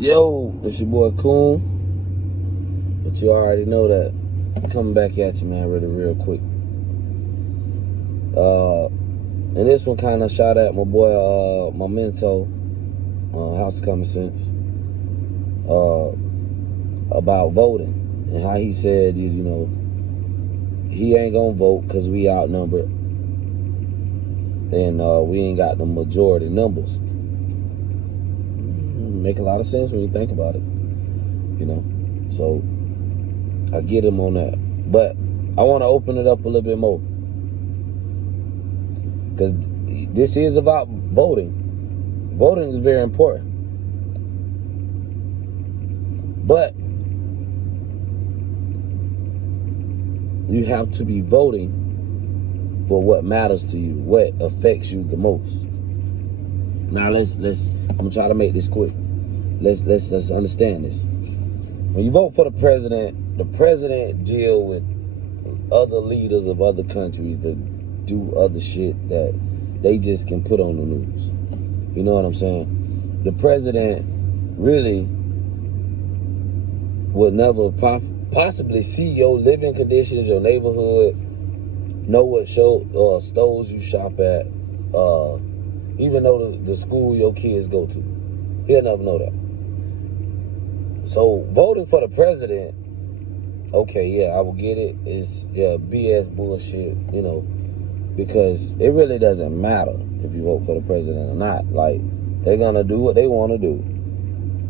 Yo, it's your boy Coon. But you already know that. Coming back at you, man, really real quick. And this one kind of shot at my boy, my mentor, House of Common Sense, about voting and how he said, he ain't gonna vote because we outnumbered and we ain't got the majority numbers. Make a lot of sense when you think about it, So I get him on that, but I want to open it up a little bit more because this is about voting. Voting is very important, but you have to be voting for what matters to you, what affects you the most. Now I'm gonna try to make this quick. Let's understand this. When you vote for the president deal with other leaders of other countries that do other shit that they just can put on the news. You know what I'm saying? The president really would never possibly see your living conditions, your neighborhood, know what stores you shop at, even know the school your kids go to. He'll never know that. So voting for the president, okay, yeah, I will get it. It's BS bullshit, because it really doesn't matter if you vote for the president or not. Like, they're gonna do what they want to do.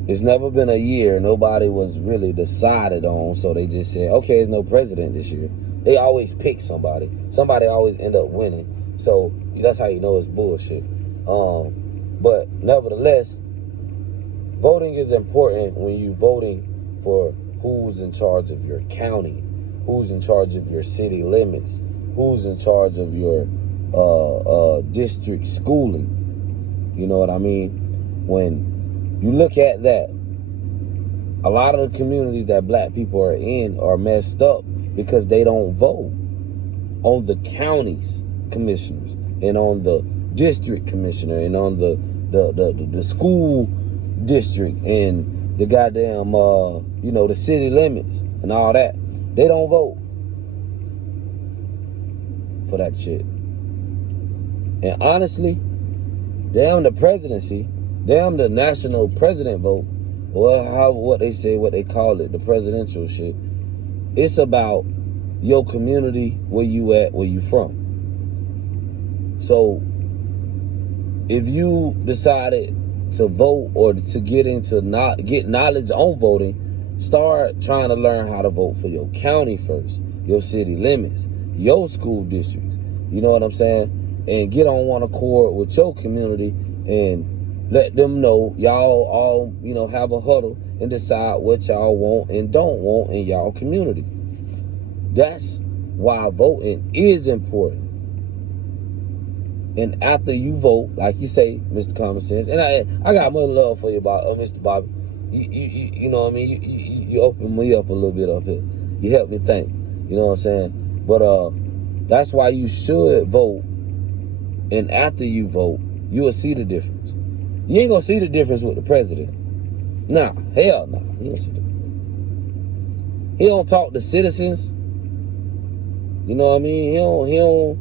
It's never been a year nobody was really decided on, so they just said, okay, there's no president this year. They always pick somebody. Somebody always end up winning. So that's how you know it's bullshit. But nevertheless, voting is important when you're voting for who's in charge of your county, who's in charge of your city limits, who's in charge of your district schooling. You know what I mean? When you look at that, a lot of the communities that black people are in are messed up because they don't vote on the county's commissioners and on the district commissioner and on the school district and the goddamn the city limits and all that. They don't vote for that shit. And honestly, damn the presidency, damn the national president vote, or what they call it, the presidential shit. It's about your community, where you at, where you from. So if you decided to vote or to get knowledge on voting, start trying to learn how to vote for your county first, your city limits, your school districts. You know what I'm saying? And get on one accord with your community and let them know y'all all, have a huddle and decide what y'all want and don't want in y'all community. That's why voting is important. And after you vote, like you say, Mr. Common Sense, and I got more love for you about Mr. Bobby. You know what I mean? You open me up a little bit up here. You help me think. You know what I'm saying? But that's why you should vote. And after you vote, you will see the difference. You ain't gonna see the difference with the president. Nah, hell no. Nah. He don't talk to citizens. You know what I mean? He don't.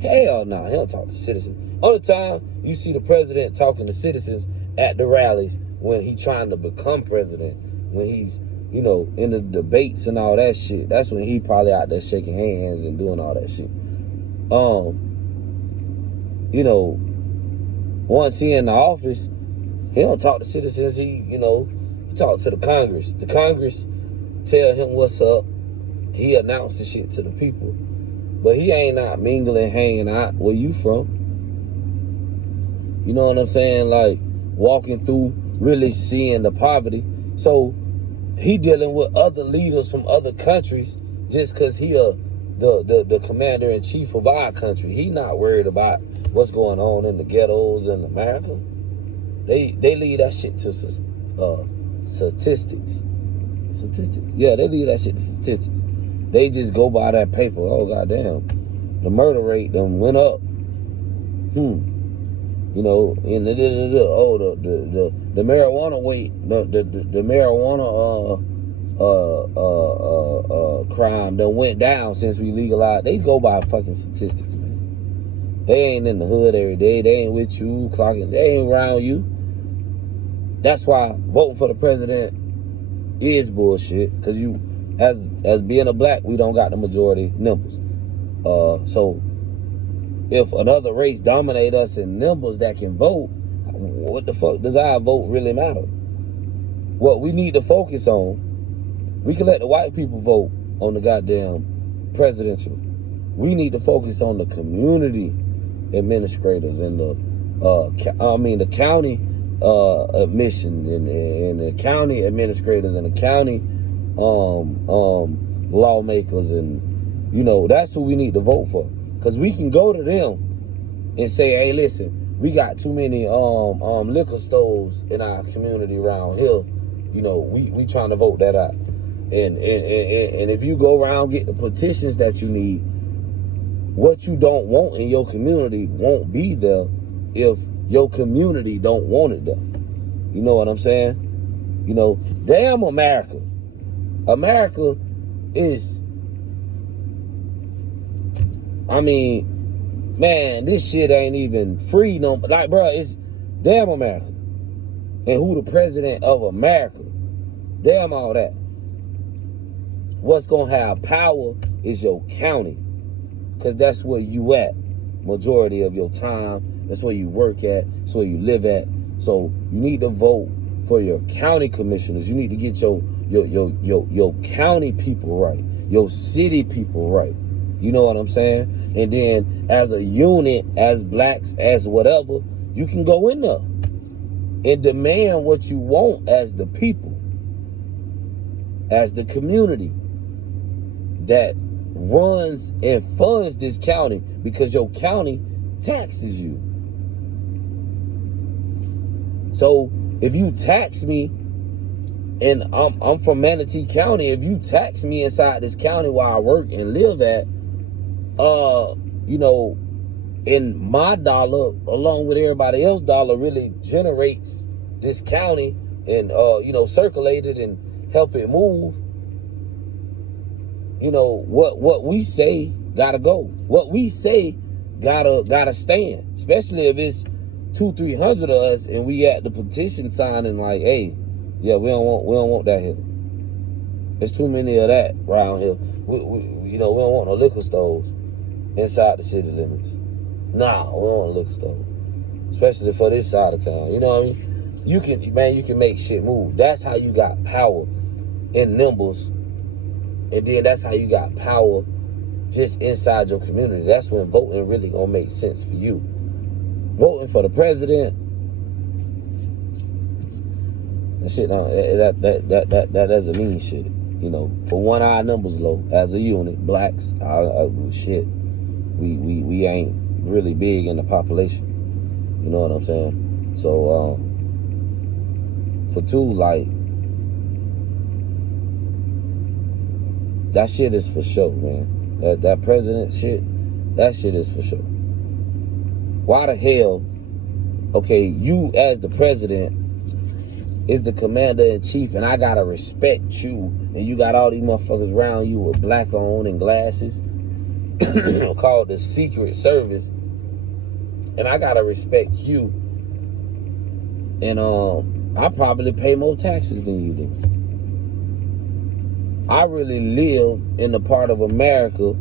Hell no, he don't talk to citizens. Only time you see the president talking to citizens at the rallies when he's trying to become president, when he's, in the debates and all that shit. That's when he probably out there shaking hands and doing all that shit. Once he in the office, he don't talk to citizens. He talk to the Congress. The Congress tell him what's up. He announces shit to the people. But he ain't not mingling, hanging out where you from. You know what I'm saying? Like, walking through, really seeing the poverty. So, he dealing with other leaders from other countries just because he the commander-in-chief of our country. He not worried about what's going on in the ghettos in America. They leave that shit to statistics. Yeah, they leave that shit to statistics. They just go by that paper. Oh, goddamn. The murder rate done went up. You know, and the marijuana the marijuana crime that went down since we legalized. They go by fucking statistics, man. They ain't in the hood every day. They ain't with you clocking. They ain't around you. That's why voting for the president is bullshit. Cause you, as being a black, we don't got the majority numbers. So if another race dominate us in numbers that can vote, what the fuck does our vote really matter? What we need to focus on, we can let the white people vote on the goddamn presidential. We need to focus on the community administrators and the county admission and the county administrators and the county lawmakers, and you know, that's who we need to vote for. Cause we can go to them and say, hey, listen, we got too many liquor stores in our community around here. You know, we trying to vote that out. And if you go around get the petitions that you need, what you don't want in your community won't be there if your community don't want it there. You know what I'm saying? You know, damn America. America is, I mean, man, this shit ain't even free no, like, bro, it's damn America. And who the president of America? Damn all that. What's gonna have power is your county. Cause that's where you at majority of your time. That's where you work at. That's where you live at. So you need to vote for your county commissioners. You need to get your county people right, your city people right. You know what I'm saying? And then as a unit, as blacks, as whatever, you can go in there and demand what you want as the people, as the community that runs and funds this county, because your county taxes you. So if you tax me, and I'm from Manatee County, if you tax me inside this county where I work and live at, you know, and my dollar along with everybody else's dollar really generates this county and you know, circulate it and help it move. You know, what we say gotta go. What we say gotta stand. Especially if it's 200-300 of us and we at the petition signing like, hey, yeah, we don't want that here. There's too many of that around here. You know, we don't want no liquor stores inside the city limits. Nah, we don't want a liquor store. Especially for this side of town. You know what I mean? You can make shit move. That's how you got power in numbers. And then that's how you got power just inside your community. That's when voting really gonna make sense for you. Voting for the president, that shit, that doesn't mean shit. You know, for one, our numbers low as a unit. Blacks, shit, we ain't really big in the population. You know what I'm saying? So for two, like, that shit is for sure, man. That president shit, that shit is for sure. Why the hell, okay, you as the president is the commander-in-chief, and I gotta respect you, and you got all these motherfuckers around you with black on and glasses, called the Secret Service, and I gotta respect you, and I probably pay more taxes than you do. I really live in the part of America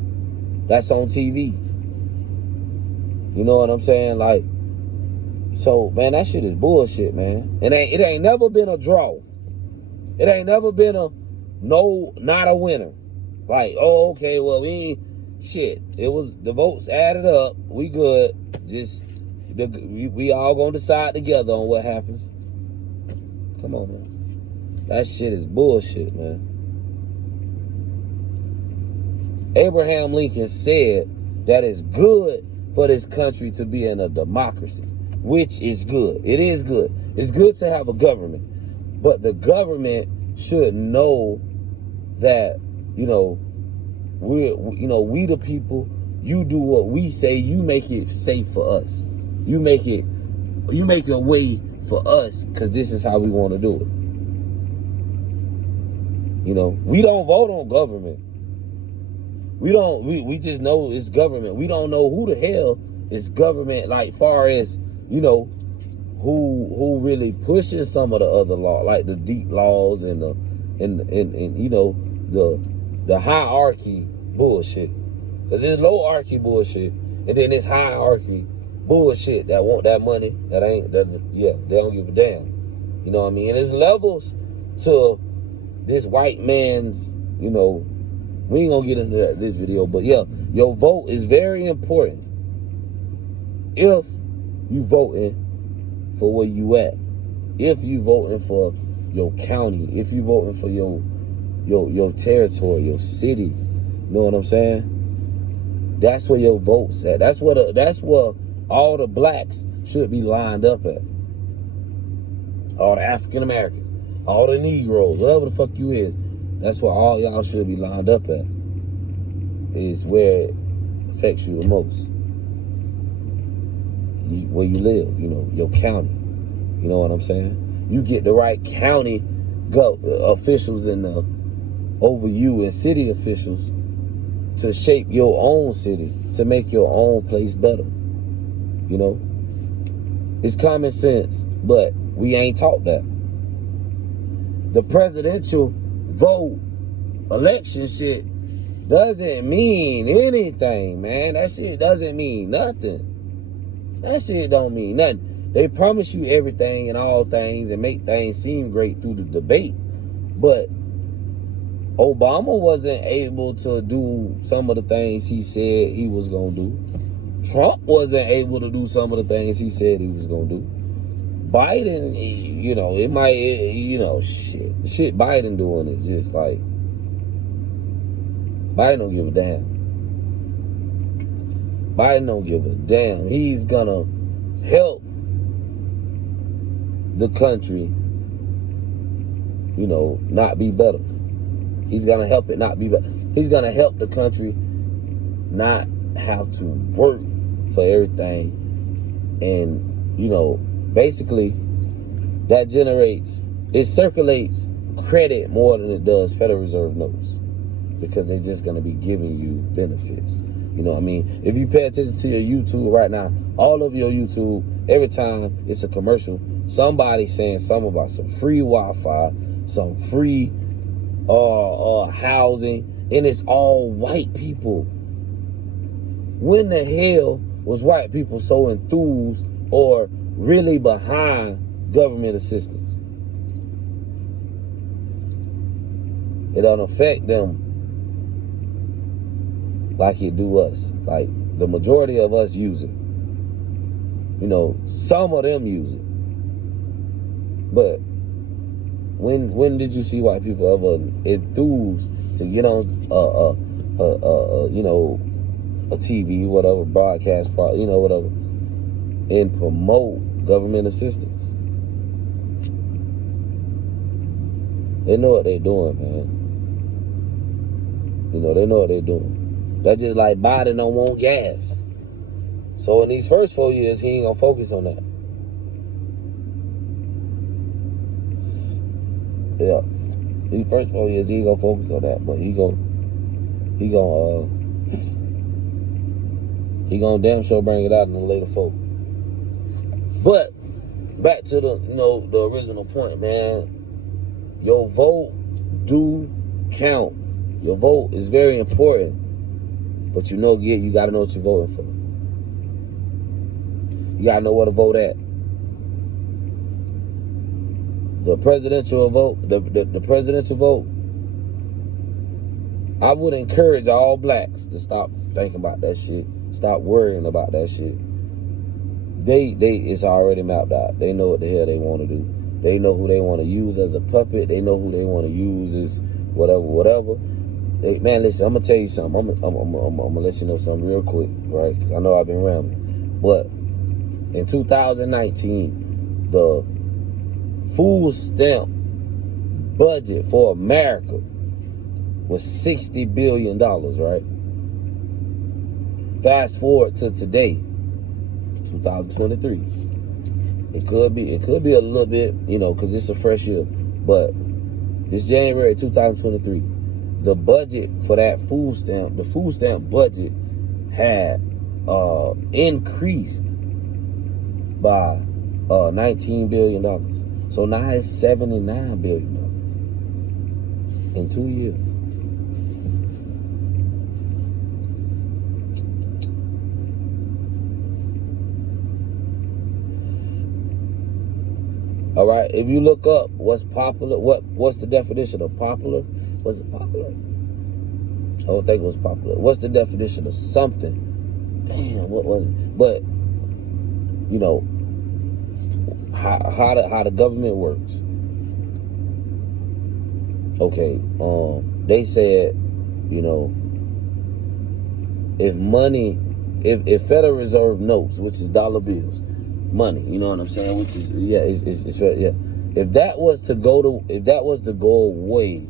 that's on TV. You know what I'm saying? Like, so, man, that shit is bullshit, man. It ain't never been a draw. It ain't never been not a winner. Like, oh, okay, well, shit. It was, the votes added up. We good. Just, we all gonna decide together on what happens. Come on, man. That shit is bullshit, man. Abraham Lincoln said that it's good for this country to be in a democracy, which is good. It is good. It's good to have a government, but the government should know that, you know, we the people, you do what we say, you make it safe for us. You make it you make a way for us because this is how we want to do it. You know, we don't vote on government. We just know it's government. We don't know who the hell is government, like far as, you know, who really pushes some of the other law, like the deep laws and the you know, the hierarchy bullshit. Cause there's low-archy bullshit, and then there's hierarchy bullshit that want that money that they don't give a damn. You know what I mean? And there's levels to this white man's, you know, we ain't gonna get into this video, but yeah, your vote is very important. If you voting for where you at, if you voting for your county, if you voting for your territory, your city, you know what I'm saying? That's where your vote's at. That's where all the blacks should be lined up at. All the African Americans, all the Negroes, whatever the fuck you is. That's where all y'all should be lined up at. Is where it affects you the most. Where you live, you know, your county. You know what I'm saying? You get the right county officials over you and city officials to shape your own city, to make your own place better. You know? It's common sense, but we ain't taught that. The presidential vote election shit doesn't mean anything, man. That shit doesn't mean nothing. That shit don't mean nothing. They promise you everything and all things and make things seem great through the debate. But Obama wasn't able to do some of the things he said he was going to do. Trump wasn't able to do some of the things he said he was going to do. Biden, you know, it might, you know, shit Biden doing is just like, Biden don't give a damn. Biden don't give a damn. He's gonna help the country, you know, not be better. He's gonna help it not be better. He's gonna help the country not have to work for everything. And, you know, basically that it circulates credit more than it does Federal Reserve notes, because they're just going to be giving you benefits. You know what I mean? If you pay attention to your YouTube right now, all of your YouTube, every time it's a commercial, somebody's saying something about some free Wi-Fi, some free housing, and it's all white people. When the hell was white people so enthused or really behind government assistance? It don't affect them like it do us. Like the majority of us use it. You know, some of them use it. But when did you see white people ever enthused to get on you know, a TV, whatever, broadcast, you know, whatever, and promote government assistance? They know what they're doing, man. You know, they know what they're doing. That's just like Biden don't want gas. So in these first 4 years, he ain't gonna focus on that. Yeah. These first 4 years, he ain't gonna focus on that, but he gonna damn sure bring it out in the later folk. But back to the, you know, the original point, man. Your vote do count. Your vote is very important. But you know, you gotta know what you're voting for. You gotta know where to vote at. The presidential vote, the presidential vote, I would encourage all blacks to stop thinking about that shit. Stop worrying about that shit. It's already mapped out. They know what the hell they want to do. They know who they want to use as a puppet. They know who they want to use as whatever. Man, listen, I'm gonna tell you something. I'm gonna let you know something real quick, right? Because I know I've been rambling. But in 2019, the food stamp budget for America was $60 billion, right? Fast forward to today, 2023. It could be a little bit, you know, because it's a fresh year. But it's January 2023. The budget for that food stamp, the food stamp budget had increased by $19 billion. So now it's $79 billion in 2 years. All right, if you look up what's popular, what's the definition of popular? Was it popular? I don't think it was popular. What's the definition of something? Damn, what was it? But you know how the government works. Okay, they said, you know, if Federal Reserve notes, which is dollar bills, money, you know what I'm saying? Which is it's yeah. If that was to go away,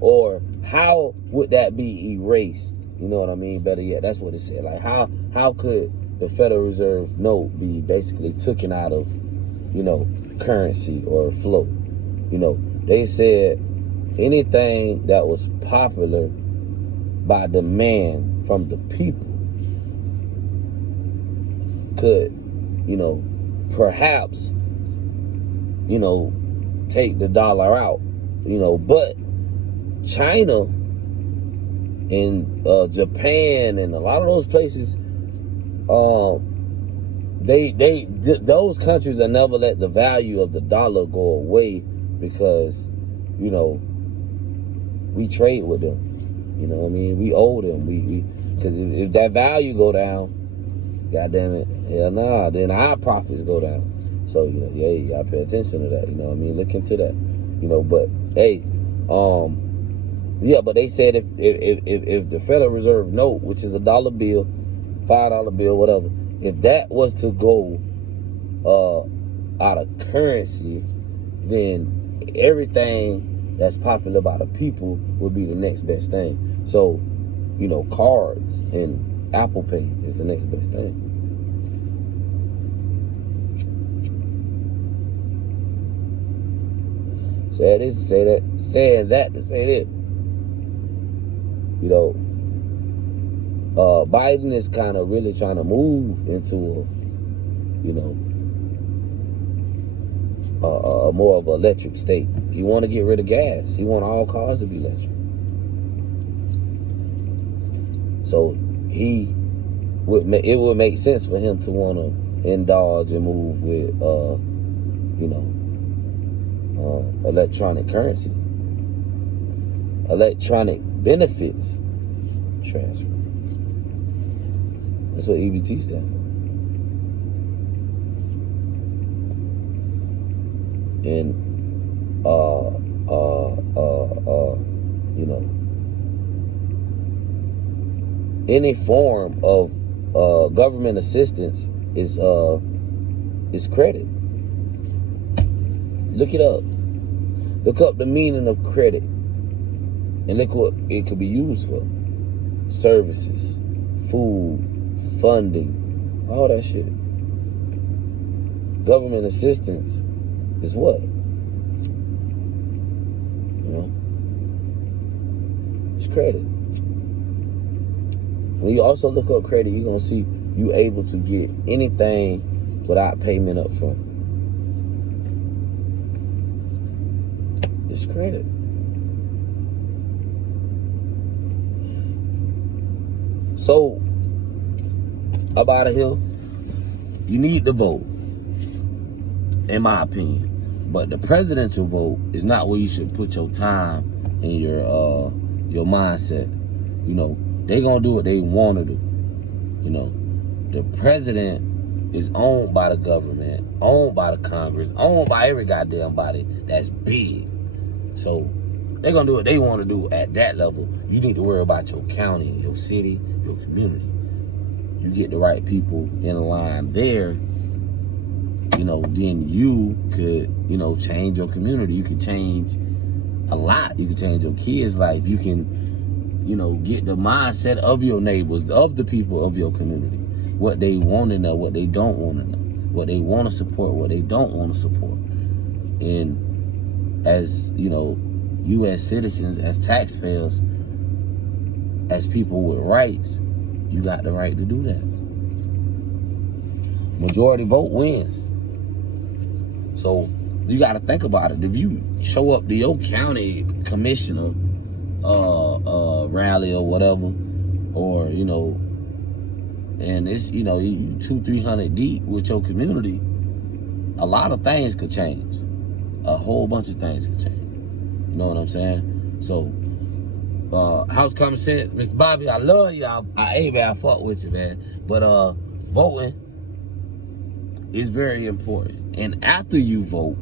or how would that be erased? You know what I mean? Better yet, that's what it said. Like how could the Federal Reserve note be basically taken out of, you know, currency or flow? You know, they said anything that was popular by demand from the people could, you know, perhaps, you know, take the dollar out, you know. But China and Japan and a lot of those places, those countries will never let the value of the dollar go away, because, you know, we trade with them. You know what I mean? We owe them. Because if that value go down, God damn it, hell nah, then our profits go down. So, you know, yeah, you gotta pay attention to that. You know what I mean? Look into that. You know, but hey, yeah, but they said if the Federal Reserve note, which is a dollar bill, $5 bill, whatever, if that was to go out of currency, then everything that's popular by the people would be the next best thing. So, you know, cards and Apple Pay is the next best thing. Say this to say that, saying that to say it. You know, Biden is kind of really trying to move into a, you know, a more of an electric state. He want to get rid of gas. He want all cars to be electric. So it would make sense for him to want to indulge and move with, you know, electronic currency, electronic benefits transfer. That's what EBT stands for. And you know, any form of government assistance is credit. Look it up. Look up the meaning of credit, and look what it could be used for: services, food, funding, all that shit. Government assistance is what? You know, it's credit. When you also look up credit, you're gonna see you able to get anything without payment up front. It's credit. So, up out of here, you need to vote, in my opinion. But the presidential vote is not where you should put your time and your mindset. You know, they gonna do what they want to do. You know, the president is owned by the government, owned by the Congress, owned by every goddamn body that's big. So they're gonna do what they want to do at that level. You need to worry about your county, your city, your community. You get the right people in line there, you know, then you could, you know, change your community. You can change a lot. You can change your kids' life. You can, you know, get the mindset of your neighbors, of the people of your community, what they want to know, what they don't want to know. what they want to support, what they don't want to support. And as, you know, you as citizens, as taxpayers, as people with rights, you got the right to do that. Majority vote wins. So you got to think about it. If you show up to your county commissioner rally or whatever, or, you know, and it's, you know, you 200-300 deep with your community, a lot of things could change. A whole bunch of things could change. You know what I'm saying? So, House Common Sense, Mr. Bobby, I love you. I fuck with you, man. But voting is very important. And after you vote,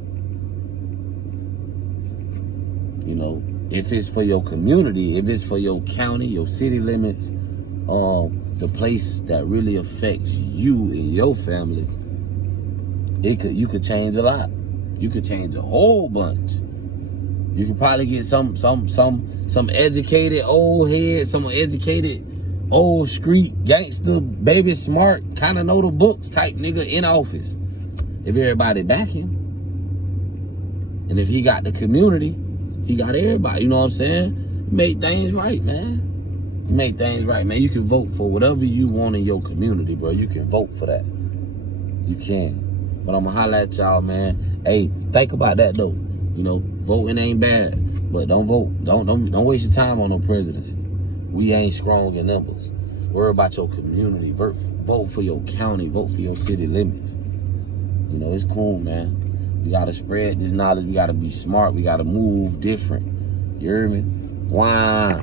you know, if it's for your community, if it's for your county, your city limits, the place that really affects you and your family, you could change a lot. You could change a whole bunch. You could probably get some educated old head, some educated old street gangster, baby smart, kind of know the books type nigga in office. If everybody back him, and if he got the community, he got everybody. You know what I'm saying? You make things right, man. You make things right, man. You can vote for whatever you want in your community, bro. You can vote for that. You can. But I'm gonna holler at y'all, man. Hey, think about that though. You know, voting ain't bad, but don't vote. Don't waste your time on no presidency. We ain't strong in numbers. Worry about your community. Vote for your county. Vote for your city limits. You know, it's cool, man. We gotta spread this knowledge. We gotta be smart. We gotta move different. You hear me? Wow.